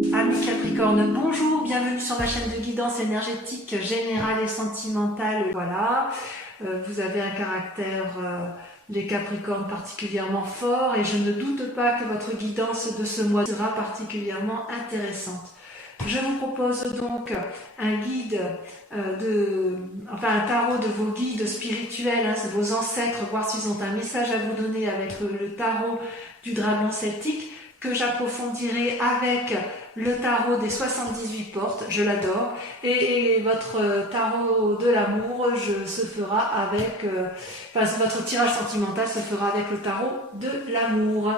Amis Capricorne, bonjour, bienvenue sur ma chaîne de guidance énergétique générale et sentimentale. Voilà, vous avez un caractère, les Capricornes, particulièrement fort et je ne doute pas que votre guidance de ce mois sera particulièrement intéressante. Je vous propose donc un guide, un tarot de vos guides spirituels, hein, c'est vos ancêtres, voir s'ils ont un message à vous donner avec le tarot du dragon celtique, que j'approfondirai avec le tarot des 78 portes, je l'adore, et votre tarot de l'amour se fera avec, votre tirage sentimental se fera avec le tarot de l'amour.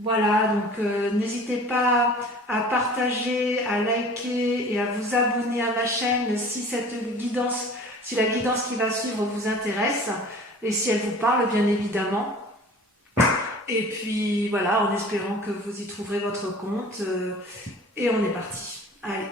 Voilà, donc n'hésitez pas à partager, à liker et à vous abonner à ma chaîne si si la guidance qui va suivre vous intéresse et si elle vous parle bien évidemment. Et puis voilà, en espérant que vous y trouverez votre compte. Et on est parti. Allez.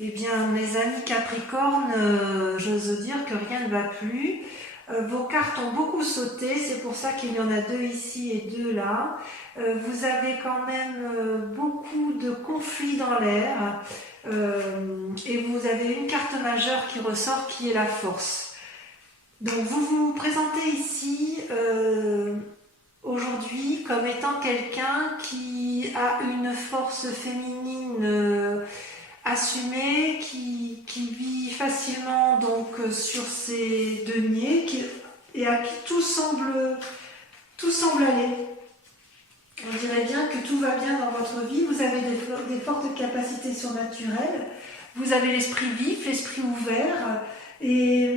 Eh bien, mes amis Capricorne, j'ose dire que rien ne va plus. Vos cartes ont beaucoup sauté, c'est pour ça qu'il y en a deux ici et deux là. Vous avez quand même beaucoup de conflits dans l'air et vous avez une carte majeure qui ressort qui est la force. Donc vous vous présentez ici aujourd'hui comme étant quelqu'un qui a une force féminine assumé, qui vit facilement donc sur ses deniers et à qui tout semble aller. On dirait bien que tout va bien dans votre vie, vous avez des fortes capacités surnaturelles, vous avez l'esprit vif, l'esprit ouvert, et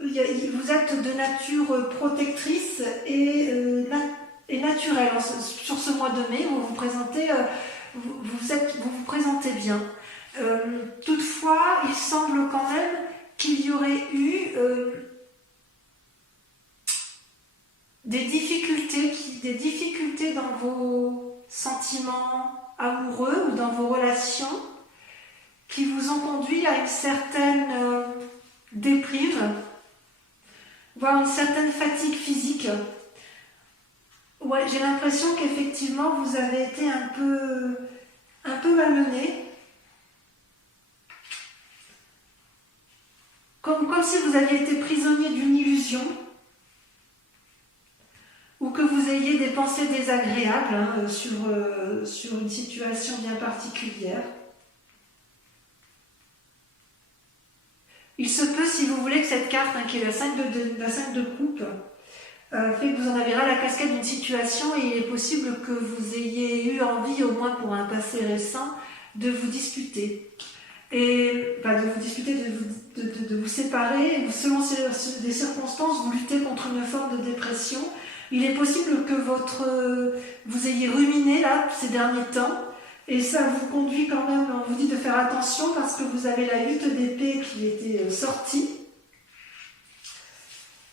vous êtes de nature protectrice et naturelle. Sur ce mois de mai, vous vous présentez bien. Toutefois, il semble quand même qu'il y aurait eu des difficultés dans vos sentiments amoureux ou dans vos relations qui vous ont conduit à une certaine déprime, voire une certaine fatigue physique. Ouais, j'ai l'impression qu'effectivement vous avez été un peu malmené. Comme si vous aviez été prisonnier d'une illusion ou que vous ayez des pensées désagréables sur une situation bien particulière. Il se peut, si vous voulez, que cette carte, qui est la 5 de coupe, fait que vous en avez ras la casquette d'une situation et il est possible que vous ayez eu envie, au moins pour un passé récent, de vous disputer. De vous séparer, et selon des circonstances, vous luttez contre une forme de dépression. Il est possible que vous ayez ruminé là ces derniers temps, et ça vous conduit quand même, on vous dit de faire attention parce que vous avez la 8 d'épée qui était sortie.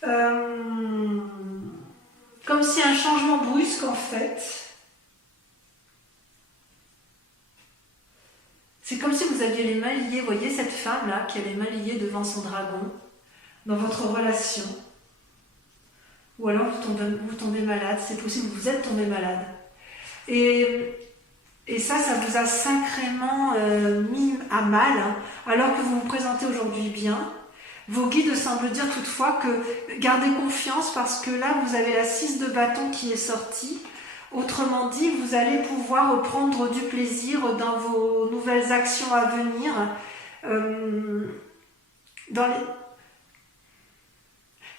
Comme si un changement brusque en fait. C'est comme si vous aviez les mains liées, vous voyez cette femme-là qui a les mains liées devant son dragon, dans votre relation. Ou alors vous tombez malade, c'est possible, vous êtes tombé malade. Et ça vous a sacrément mis à mal, hein, alors que vous vous présentez aujourd'hui bien. Vos guides semblent dire toutefois que gardez confiance parce que là, vous avez la 6 de bâton qui est sortie. Autrement dit, vous allez pouvoir prendre du plaisir dans vos nouvelles actions à venir.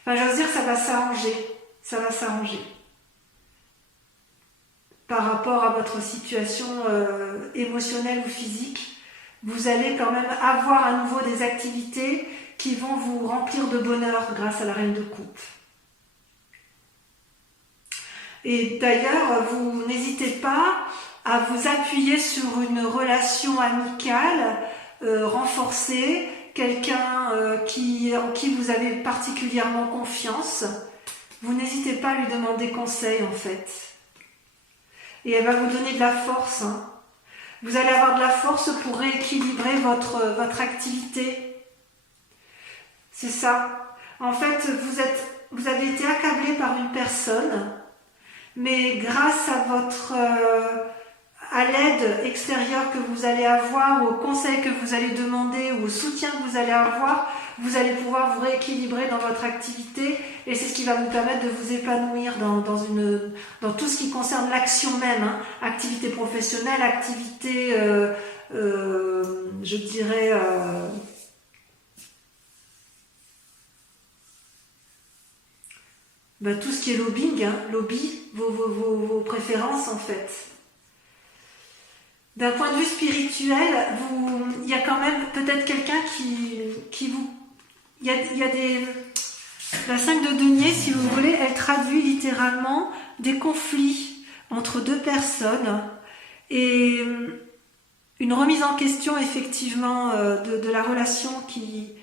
J'ose dire, ça va s'arranger. Ça va s'arranger. Par rapport à votre situation émotionnelle ou physique, vous allez quand même avoir à nouveau des activités qui vont vous remplir de bonheur grâce à la reine de coupe. Et d'ailleurs, vous n'hésitez pas à vous appuyer sur une relation amicale renforcée, quelqu'un en qui vous avez particulièrement confiance. Vous n'hésitez pas à lui demander conseil en fait. Et elle va vous donner de la force. Hein. Vous allez avoir de la force pour rééquilibrer votre activité. C'est ça. En fait, vous avez été accablé par une personne, mais grâce à l'aide extérieure que vous allez avoir, ou au conseil que vous allez demander, ou au soutien que vous allez avoir, vous allez pouvoir vous rééquilibrer dans votre activité, et c'est ce qui va vous permettre de vous épanouir dans tout ce qui concerne l'action même, hein, activité professionnelle, activité, je dirais, tout ce qui est lobbying, hein, vos préférences en fait. D'un point de vue spirituel, il y a quand même peut-être quelqu'un qui vous... Il y a des... La 5 de denier, si vous voulez, elle traduit littéralement des conflits entre deux personnes et une remise en question effectivement de la relation qui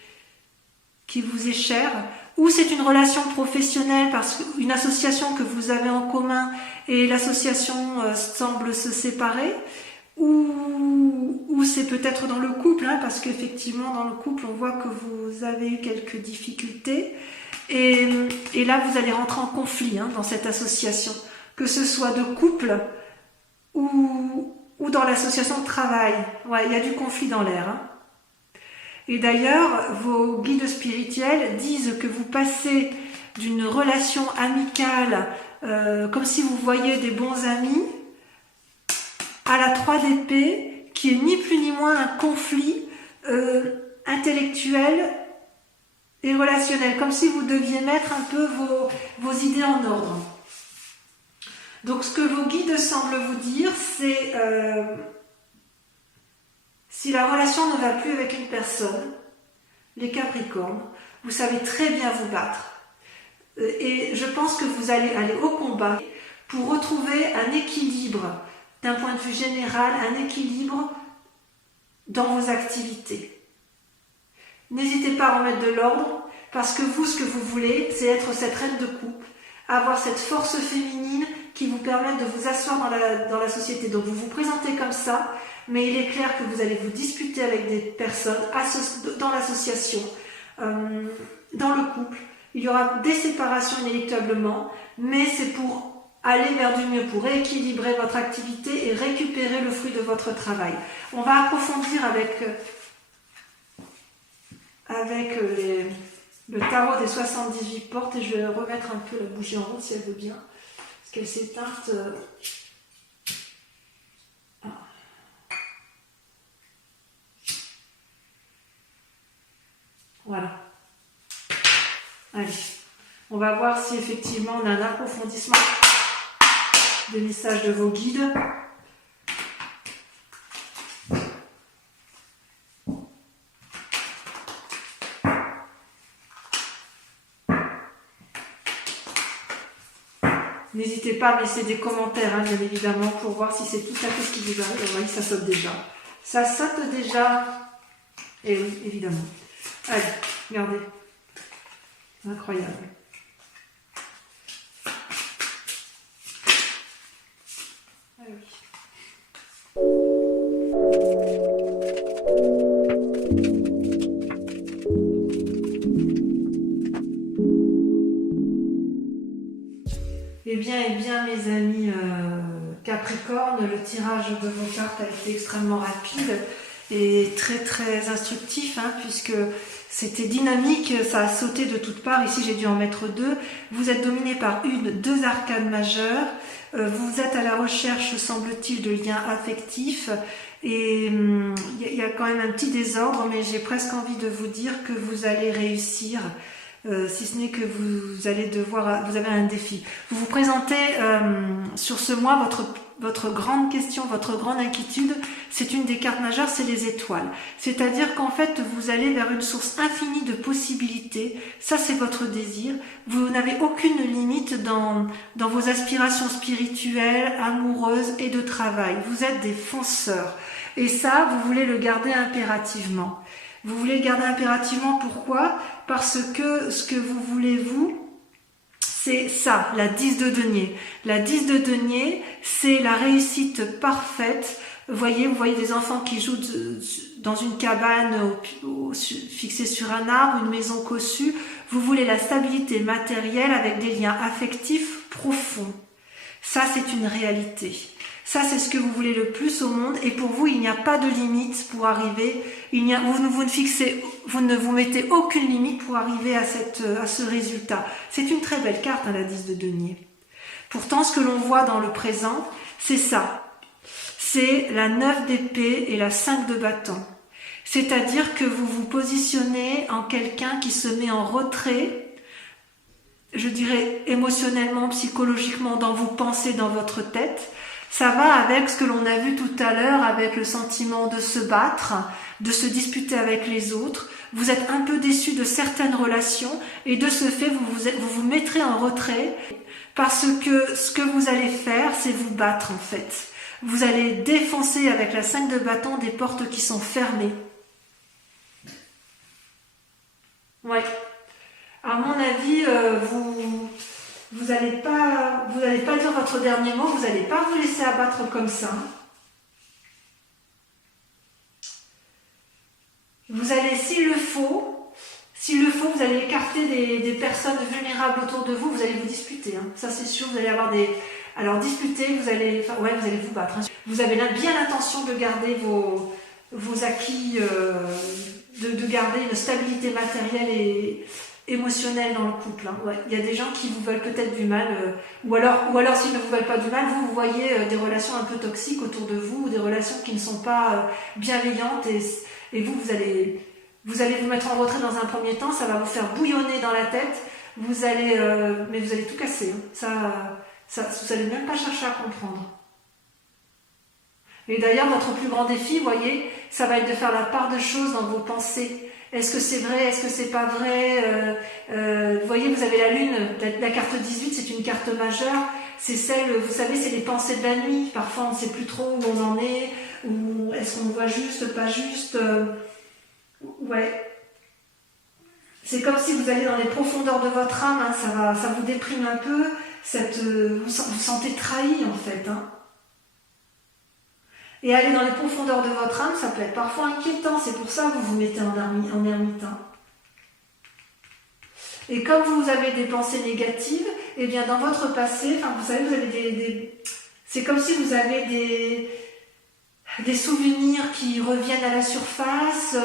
vous est chère, ou c'est une relation professionnelle, une association que vous avez en commun et l'association semble se séparer, ou c'est peut-être dans le couple, hein, parce qu'effectivement dans le couple on voit que vous avez eu quelques difficultés, et là vous allez rentrer en conflit, hein, dans cette association, que ce soit de couple ou dans l'association de travail. Ouais, il y a du conflit dans l'air, hein. Et d'ailleurs, vos guides spirituels disent que vous passez d'une relation amicale, comme si vous voyiez des bons amis, à la 3 d'épée, qui est ni plus ni moins un conflit intellectuel et relationnel, comme si vous deviez mettre un peu vos idées en ordre. Donc ce que vos guides semblent vous dire, c'est... si la relation ne va plus avec une personne, les Capricornes, vous savez très bien vous battre. Et je pense que vous allez aller au combat pour retrouver un équilibre, d'un point de vue général, un équilibre dans vos activités. N'hésitez pas à remettre de l'ordre, parce que vous, ce que vous voulez, c'est être cette reine de coupe, avoir cette force féminine qui vous permet de vous asseoir dans la société. Donc vous vous présentez comme ça, mais il est clair que vous allez vous disputer avec des personnes dans l'association, dans le couple. Il y aura des séparations inéluctablement, mais c'est pour aller vers du mieux, pour rééquilibrer votre activité et récupérer le fruit de votre travail. On va approfondir avec le tarot des 78 portes, et je vais remettre un peu la bougie en route si elle veut bien, parce qu'elle s'est éteinte. Voilà. Allez, on va voir si effectivement on a un approfondissement des messages de vos guides. N'hésitez pas à me laisser des commentaires, hein, bien évidemment, pour voir si c'est tout à fait ce qui vous arrive. Vous voyez, ça saute déjà. Ça saute déjà. Et oui, évidemment. Allez, regardez. Incroyable. Ah oui. Eh bien, mes amis Capricorne, le tirage de vos cartes a été extrêmement rapide et très très instructif, hein, puisque c'était dynamique, ça a sauté de toutes parts. Ici, j'ai dû en mettre 2. Vous êtes dominé par deux arcanes majeures. Vous êtes à la recherche, semble-t-il, de liens affectifs. Et il y a quand même un petit désordre, mais j'ai presque envie de vous dire que vous allez réussir si ce n'est que vous allez devoir, vous avez un défi. Vous vous présentez sur ce mois, votre grande question, votre grande inquiétude, c'est une des cartes majeures, c'est les étoiles. C'est-à-dire qu'en fait, vous allez vers une source infinie de possibilités. Ça, c'est votre désir. Vous n'avez aucune limite dans vos aspirations spirituelles, amoureuses et de travail. Vous êtes des fonceurs. Et ça, vous voulez le garder impérativement. Vous voulez le garder impérativement, pourquoi? Parce que ce que vous voulez, vous, c'est ça, la 10 de denier. La 10 de denier, c'est la réussite parfaite. Vous voyez des enfants qui jouent dans une cabane fixée sur un arbre, une maison cossue. Vous voulez la stabilité matérielle avec des liens affectifs profonds. Ça, c'est une réalité. Ça, c'est ce que vous voulez le plus au monde. Et pour vous, il n'y a pas de limite pour arriver. Vous ne vous mettez aucune limite pour arriver à ce résultat. C'est une très belle carte, hein, la 10 de denier. Pourtant, ce que l'on voit dans le présent, c'est ça. C'est la 9 d'épée et la 5 de bâton. C'est-à-dire que vous vous positionnez en quelqu'un qui se met en retrait, je dirais émotionnellement, psychologiquement, dans vos pensées, dans votre tête. Ça va avec ce que l'on a vu tout à l'heure, avec le sentiment de se battre, de se disputer avec les autres. Vous êtes un peu déçu de certaines relations et de ce fait, vous vous mettrez en retrait parce que ce que vous allez faire, c'est vous battre en fait. Vous allez défoncer avec la 5 de bâton des portes qui sont fermées. Ouais. À mon avis, vous n'allez pas dire votre dernier mot, vous n'allez pas vous laisser abattre comme ça. Vous allez, s'il le faut, vous allez écarter des personnes vulnérables autour de vous, vous allez vous disputer. Hein. Ça c'est sûr, vous allez avoir des... Alors disputer, vous allez vous battre. Hein. Vous avez bien l'intention de garder vos acquis, de garder une stabilité matérielle et émotionnelle dans le couple. Hein. Ouais. Il y a des gens qui vous veulent peut-être du mal, ou alors s'ils ne vous veulent pas du mal, vous voyez des relations un peu toxiques autour de vous, ou des relations qui ne sont pas bienveillantes, et vous allez vous mettre en retrait dans un premier temps, ça va vous faire bouillonner dans la tête, mais vous allez tout casser. Hein. Vous n'allez même pas chercher à comprendre. Et d'ailleurs, votre plus grand défi, vous voyez, ça va être de faire la part de choses dans vos pensées. Est-ce que c'est vrai? Est-ce que c'est pas vrai? Vous voyez, vous avez la lune, la carte 18, c'est une carte majeure. C'est celle, vous savez, c'est les pensées de la nuit. Parfois, on ne sait plus trop où on en est, ou est-ce qu'on voit juste, pas juste. Ouais. C'est comme si vous allez dans les profondeurs de votre âme, hein, ça vous déprime un peu, vous vous sentez trahi en fait. Hein. Et aller dans les profondeurs de votre âme, ça peut être parfois inquiétant, c'est pour ça que vous vous mettez en ermite. Hein. Et comme vous avez des pensées négatives, eh bien dans votre passé, vous savez, vous avez c'est comme si vous avez des souvenirs qui reviennent à la surface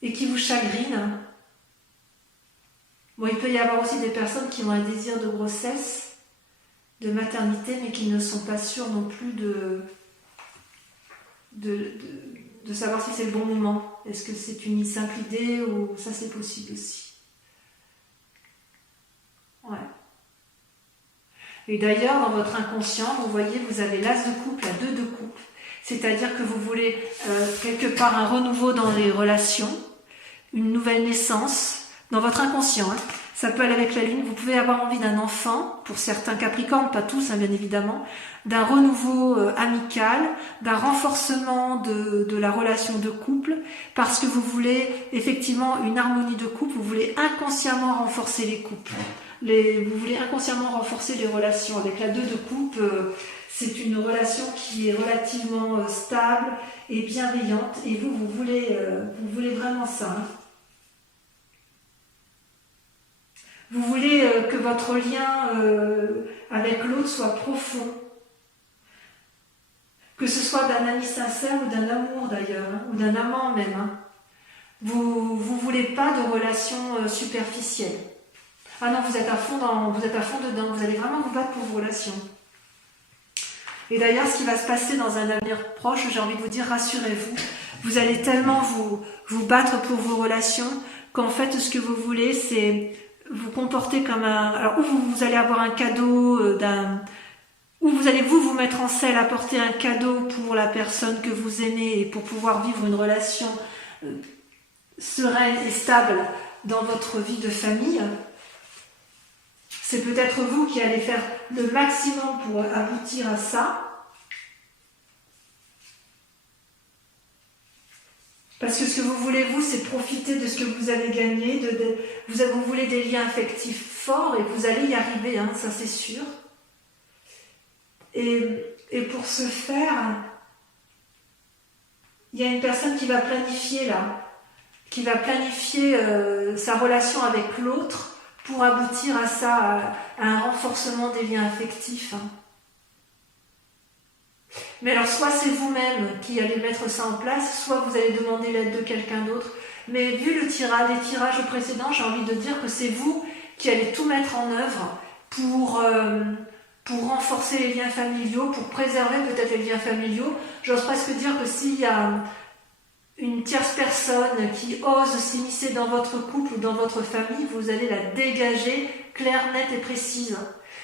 et qui vous chagrinent. Bon, il peut y avoir aussi des personnes qui ont un désir de grossesse, de maternité, mais qui ne sont pas sûres non plus de savoir si c'est le bon moment. Est-ce que c'est une simple idée ou ça c'est possible aussi. Ouais. Et d'ailleurs, dans votre inconscient, vous voyez, vous avez l'as de coupe, la 2 de coupe. C'est-à-dire que vous voulez quelque part un renouveau dans les relations, une nouvelle naissance, dans votre inconscient. Hein. Ça peut aller avec la lune. Vous pouvez avoir envie d'un enfant, pour certains capricornes, pas tous, hein, bien évidemment, d'un renouveau amical, d'un renforcement de la relation de couple, parce que vous voulez effectivement une harmonie de couple, vous voulez inconsciemment renforcer les couples. Vous voulez inconsciemment renforcer les relations. Avec la 2 de coupe, c'est une relation qui est relativement stable et bienveillante, et vous voulez vraiment ça. Hein. Vous voulez que votre lien avec l'autre soit profond. Que ce soit d'un ami sincère ou d'un amour d'ailleurs, hein, ou d'un amant même. Hein. Vous voulez pas de relations superficielles. Ah non, vous êtes à fond dedans, vous allez vraiment vous battre pour vos relations. Et d'ailleurs, ce qui va se passer dans un avenir proche, j'ai envie de vous dire, rassurez-vous, Vous allez tellement vous battre pour vos relations qu'en fait, ce que vous voulez, c'est vous comporter comme un... Alors, ou vous allez avoir un cadeau ou vous allez vous mettre en selle, apporter un cadeau pour la personne que vous aimez et pour pouvoir vivre une relation sereine et stable dans votre vie de famille. C'est peut-être vous qui allez faire le maximum pour aboutir à ça. Parce que ce que vous voulez, vous, c'est profiter de ce que vous avez gagné. Vous voulez des liens affectifs forts et vous allez y arriver, hein, ça c'est sûr. Et pour ce faire, il y a une personne qui va planifier là, qui va planifier sa relation avec l'autre pour aboutir à ça, à un renforcement des liens affectifs. Hein. Mais alors, soit c'est vous-même qui allez mettre ça en place, soit vous allez demander l'aide de quelqu'un d'autre. Mais vu les tirages précédents, j'ai envie de dire que c'est vous qui allez tout mettre en œuvre pour renforcer les liens familiaux, pour préserver peut-être les liens familiaux. J'ose presque dire que s'il y a une tierce personne qui ose s'immiscer dans votre couple ou dans votre famille, vous allez la dégager claire, nette et précise.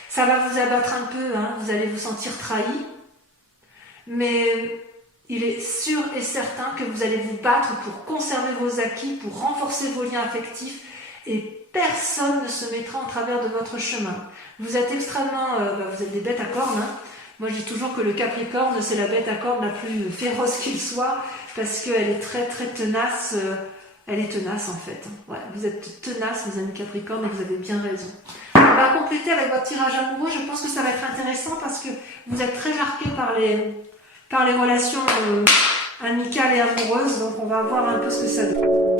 Ça va vous abattre un peu, hein, vous allez vous sentir trahi. Mais il est sûr et certain que vous allez vous battre pour conserver vos acquis, pour renforcer vos liens affectifs et personne ne se mettra en travers de votre chemin. Vous êtes extrêmement... vous êtes des bêtes à cornes. Hein. Moi je dis toujours que le Capricorne c'est la bête à cornes la plus féroce qu'il soit parce qu'elle est très très tenace. Elle est tenace en fait. Ouais, vous êtes tenace les amis Capricorne et vous avez bien raison. On va compléter avec votre tirage amoureux. Je pense que ça va être intéressant parce que vous êtes très marqués par les relations amicales et amoureuses, donc on va voir un peu ce que ça donne.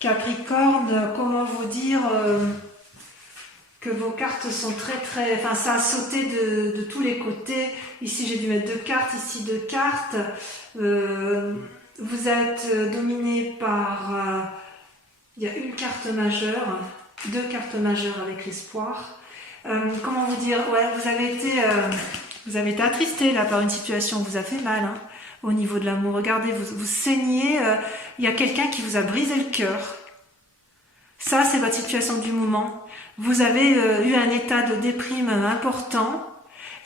Capricorne, comment vous dire que vos cartes sont très... Enfin, ça a sauté de tous les côtés. Ici, j'ai dû mettre 2 cartes, ici 2 cartes. Vous êtes dominé par... il y a une carte majeure, 2 cartes majeures avec l'espoir. Comment vous dire? Ouais, vous avez été attristé là par une situation, vous a fait mal, hein. Au niveau de l'amour, regardez, vous saignez, il y a quelqu'un qui vous a brisé le cœur. Ça, c'est votre situation du moment. Vous avez eu un état de déprime important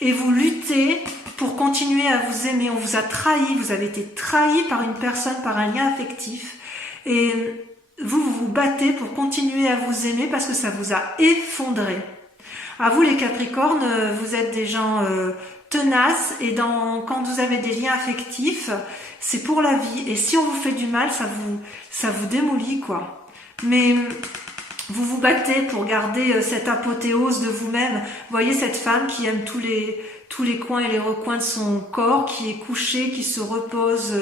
et vous luttez pour continuer à vous aimer. On vous a trahi, vous avez été trahi par une personne, par un lien affectif. Et vous vous battez pour continuer à vous aimer parce que ça vous a effondré. À vous les Capricornes, vous êtes des gens... tenace et quand vous avez des liens affectifs, c'est pour la vie. Et si on vous fait du mal, ça vous démolit, quoi. Mais vous vous battez pour garder cette apothéose de vous-même. Vous voyez cette femme qui aime tous les coins et les recoins de son corps, qui est couchée, qui se repose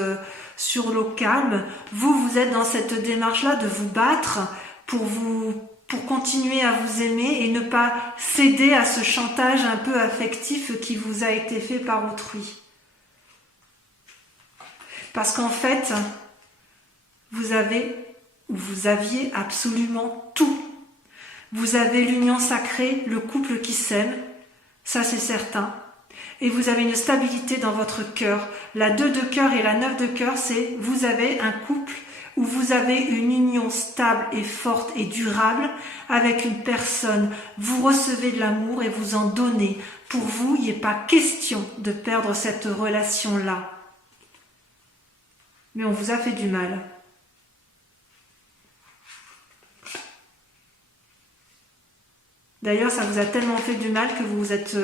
sur l'eau calme. Vous êtes dans cette démarche-là de vous battre pour continuer à vous aimer et ne pas céder à ce chantage un peu affectif qui vous a été fait par autrui. Parce qu'en fait, vous aviez absolument tout. Vous avez l'union sacrée, le couple qui s'aime, ça c'est certain. Et vous avez une stabilité dans votre cœur. La 2 de cœur et la 9 de cœur, c'est vous avez un couple où vous avez une union stable et forte et durable avec une personne. Vous recevez de l'amour et vous en donnez. Pour vous, il n'est pas question de perdre cette relation-là. Mais on vous a fait du mal. D'ailleurs, ça vous a tellement fait du mal que vous êtes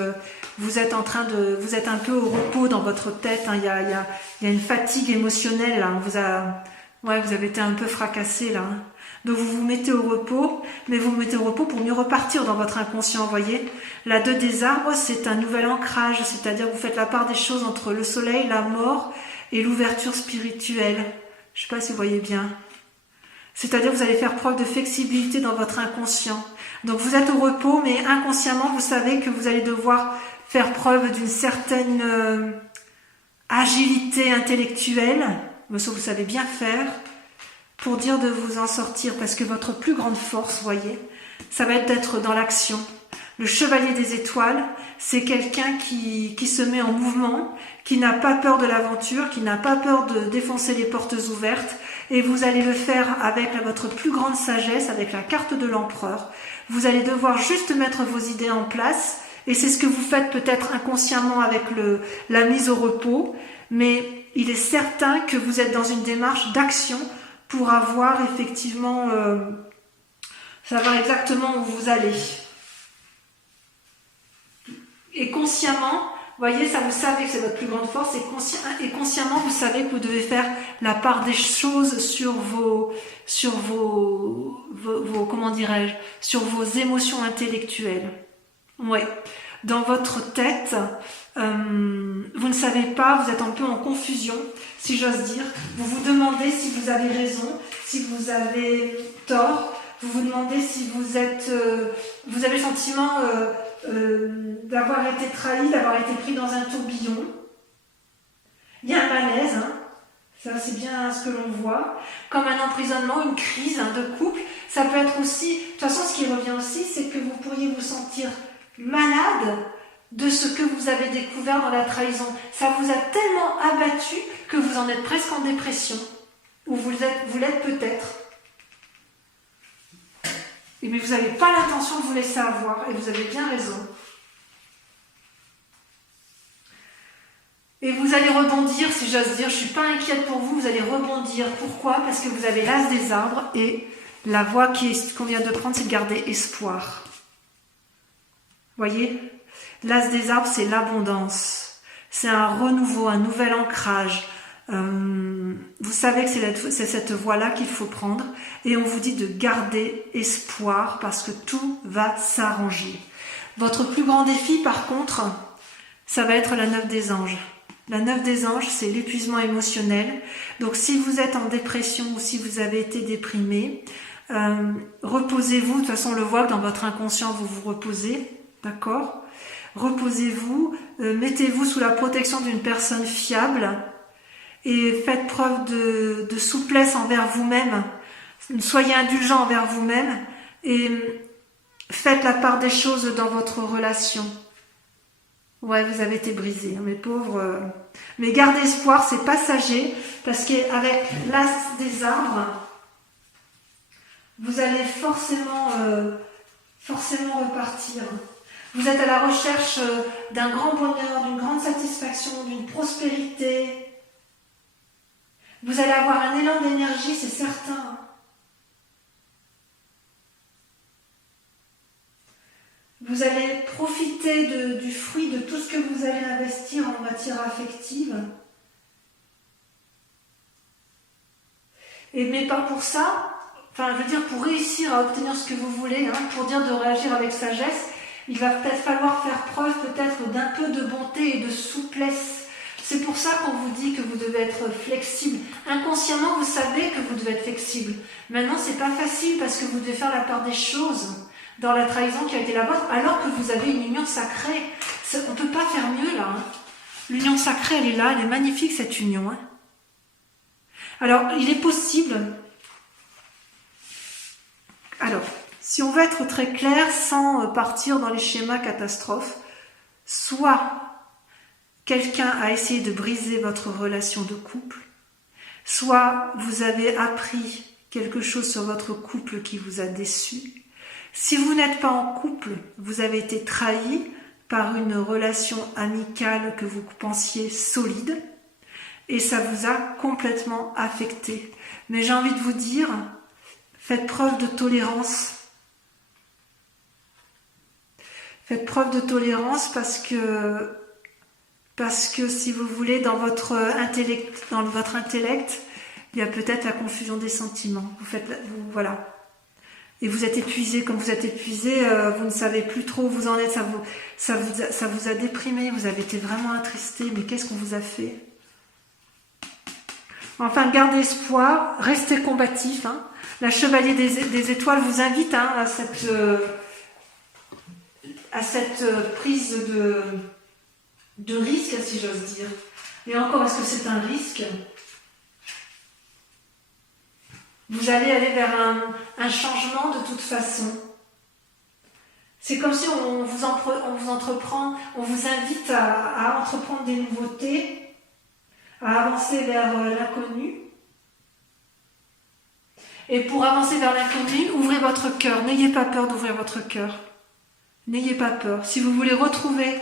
un peu au repos dans votre tête. Hein. Il y a une fatigue émotionnelle. Là. Vous avez été un peu fracassé là. Hein. Donc vous vous mettez au repos, mais vous vous mettez au repos pour mieux repartir dans votre inconscient, vous voyez. La 2 des arbres, c'est un nouvel ancrage, c'est-à-dire que vous faites la part des choses entre le soleil, la mort et l'ouverture spirituelle. Je ne sais pas si vous voyez bien. C'est-à-dire que vous allez faire preuve de flexibilité dans votre inconscient. Donc vous êtes au repos, mais inconsciemment, vous savez que vous allez devoir faire preuve d'une certaine agilité intellectuelle, mais ça vous savez bien faire, pour dire de vous en sortir, parce que votre plus grande force, voyez, ça va être d'être dans l'action. Le chevalier des étoiles, c'est quelqu'un qui se met en mouvement, qui n'a pas peur de l'aventure, qui n'a pas peur de défoncer les portes ouvertes, et vous allez le faire avec votre plus grande sagesse, avec la carte de l'empereur. Vous allez devoir juste mettre vos idées en place, et c'est ce que vous faites peut-être inconsciemment avec la mise au repos, mais il est certain que vous êtes dans une démarche d'action pour avoir effectivement, savoir exactement où vous allez. Et consciemment, voyez, ça vous savez que c'est votre plus grande force, et consciemment vous savez que vous devez faire la part des choses sur vos comment dirais-je, sur vos émotions intellectuelles. Ouais. Dans votre tête, vous ne savez pas, vous êtes un peu en confusion, si j'ose dire. Vous vous demandez si vous avez raison, si vous avez tort. Vous vous demandez si vous avez le sentiment d'avoir été trahi, d'avoir été pris dans un tourbillon. Il y a un malaise, hein. Ça c'est bien ce que l'on voit, comme un emprisonnement, une crise de couple. Ça peut être aussi, de toute façon ce qui revient aussi, c'est que vous pourriez vous sentir malade de ce que vous avez découvert dans la trahison. Ça vous a tellement abattu que vous en êtes presque en dépression, ou vous l'êtes peut-être. Mais vous n'avez pas l'intention de vous laisser avoir, et vous avez bien raison. Et vous allez rebondir, si j'ose dire, je ne suis pas inquiète pour vous, vous allez rebondir. Pourquoi? Parce que vous avez l'as des arbres, et la voie qu'on vient de prendre, c'est de garder espoir. Voyez, l'as des arbres, c'est l'abondance. C'est un renouveau, un nouvel ancrage. Vous savez que c'est cette voie-là qu'il faut prendre. Et on vous dit de garder espoir parce que tout va s'arranger. Votre plus grand défi, par contre, ça va être la 9 des anges. La 9 des anges, c'est l'épuisement émotionnel. Donc si vous êtes en dépression ou si vous avez été déprimé, reposez-vous. De toute façon, on le voit que dans votre inconscient, vous vous reposez. D'accord? Reposez-vous, mettez-vous sous la protection d'une personne fiable et faites preuve de souplesse envers vous-même. Soyez indulgent envers vous-même et faites la part des choses dans votre relation. Ouais, vous avez été brisés, mes pauvres. Mais gardez espoir, c'est passager, parce qu'avec l'as des arbres, vous allez forcément repartir. Vous êtes à la recherche d'un grand bonheur, d'une grande satisfaction, d'une prospérité. Vous allez avoir un élan d'énergie, c'est certain. Vous allez profiter du fruit de tout ce que vous allez investir en matière affective. Mais pas pour ça, enfin je veux dire pour réussir à obtenir ce que vous voulez, hein, pour dire de réagir avec sagesse, il va peut-être falloir faire preuve peut-être d'un peu de bonté et de souplesse. C'est pour ça qu'on vous dit que vous devez être flexible. Inconsciemment, vous savez que vous devez être flexible. Maintenant, c'est pas facile parce que vous devez faire la part des choses dans la trahison qui a été la vôtre, alors que vous avez une union sacrée. On ne peut pas faire mieux là. Hein. L'union sacrée, elle est là, elle est magnifique cette union. Hein. Alors, il est possible... Alors, si on veut être très clair, sans partir dans les schémas catastrophes, soit quelqu'un a essayé de briser votre relation de couple, soit vous avez appris quelque chose sur votre couple qui vous a déçu. Si vous n'êtes pas en couple, vous avez été trahi par une relation amicale que vous pensiez solide et ça vous a complètement affecté. Mais j'ai envie de vous dire, faites preuve de tolérance. Faites preuve de tolérance parce que si vous voulez, dans votre intellect, il y a peut-être la confusion des sentiments. Voilà. Et vous êtes épuisé, comme vous êtes épuisé, vous ne savez plus trop où vous en êtes, ça vous a déprimé, vous avez été vraiment attristé, mais qu'est-ce qu'on vous a fait? Enfin, gardez espoir, restez combatif. Hein. La Chevalier des Étoiles vous invite hein, à cette prise de risque, si j'ose dire. Et encore, est-ce que c'est un risque? Vous allez aller vers un changement de toute façon. C'est comme si on vous invite à entreprendre des nouveautés, à avancer vers l'inconnu. Et pour avancer vers l'inconnu, ouvrez votre cœur. N'ayez pas peur d'ouvrir votre cœur. N'ayez pas peur. Si vous voulez retrouver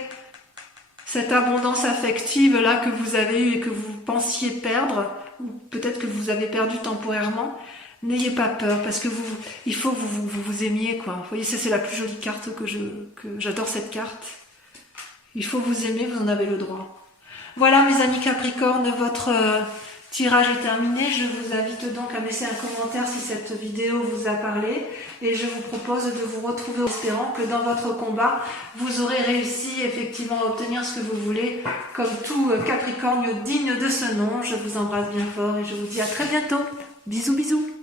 cette abondance affective là que vous avez eue et que vous pensiez perdre, ou peut-être que vous avez perdu temporairement, n'ayez pas peur, parce que il faut que vous aimiez, quoi. Vous voyez, ça c'est la plus jolie carte que j'adore cette carte. Il faut vous aimer, vous en avez le droit. Voilà mes amis Capricorne, votre tirage est terminé. Je vous invite donc à laisser un commentaire si cette vidéo vous a parlé. Et je vous propose de vous retrouver en espérant que dans votre combat, vous aurez réussi effectivement à obtenir ce que vous voulez, comme tout Capricorne digne de ce nom. Je vous embrasse bien fort et je vous dis à très bientôt. Bisous bisous.